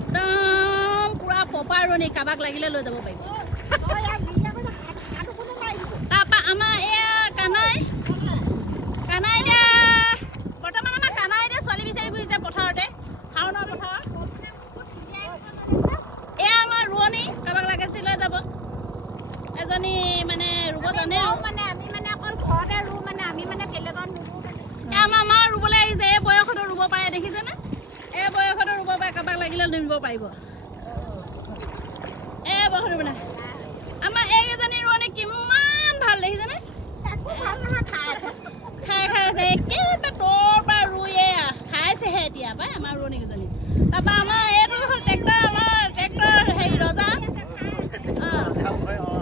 একদম পুৰা পপাৰ ৰণী কাবাক লাগিলে লৈ যাব পাৰিব তাৰপৰা আমাৰ এয়া কানাই এতিয়া বৰ্তমান আমাৰ কানাই এতিয়া ছোৱালী বিচাৰি ফুৰিছে পথাৰতে শাওনৰ পথাৰত এয়া আমাৰ ৰোৱনী কাবাক লাগে যদি লৈ যাব এজনী মানে ৰুব জানে মানে আমি মানে অকল ঘৰতে ৰুওঁ মানে আমি মানে বেলেগত নুৰুওঁ আমাৰ মা ৰুবলৈ আহিছে এই বয়সতো ৰুব পাৰে দেখিছেনে এই বয়সতো ৰুব পাৰে কাবাক লাগিলে নিব পাৰিব এই বয়সতো মানে আমাৰ এইকেইজনী ৰোৱনী কিমান ভাল দেখিছেনে খাই আছে একেবাৰে তৰ পৰা ৰুই খাইছেহে এতিয়া পাই আমাৰ ৰোৱনীকেইজনী তাৰপৰা আমাৰ এইটো হ'ল ট্ৰেক্টৰ হেৰি ৰজা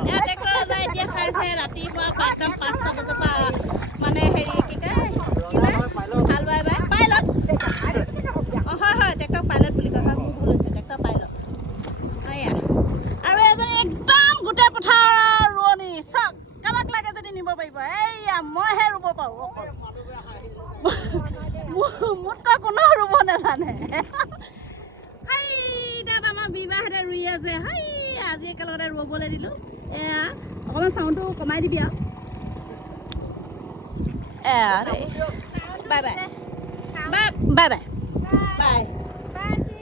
এয়া ট্ৰেক্টৰ ৰজা এতিয়া খাইছে ৰাতিপুৱা একদম 5টা বজাৰ পৰা মানে হেৰি কি কয় কিবা হাল বাই পাইলট হয় ট্ৰেক্টৰ পাইলট বুলি কয় হয় মোৰ ভুল হৈছে ট্ৰেক্টৰ পাইলট এয়া আৰু এজনী একদম গোটেই পথাৰৰ ৰোৱনী চাওক কাবাক লাগে যদি নিব পাৰিব এইয়া মইহে ৰুব পাৰোঁ মোতকৈ কোনো ৰুব নাজানে হাই তাত আমাৰ বিবাহতে ৰুই আছে হাই আজি একেলগতে ৰুবলৈ দিলোঁ এয়া অকণমান চাউণ্ডটো কমাই দিবি আৰু এয়া দেই বাই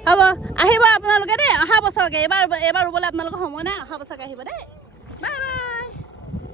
হ'ব আহিব আপোনালোকে দেই অহা বছৰকে এইবাৰ ৰুবলৈ আপোনালোকৰ সময় নাই অহা বছৰকে আহিব দেই বাই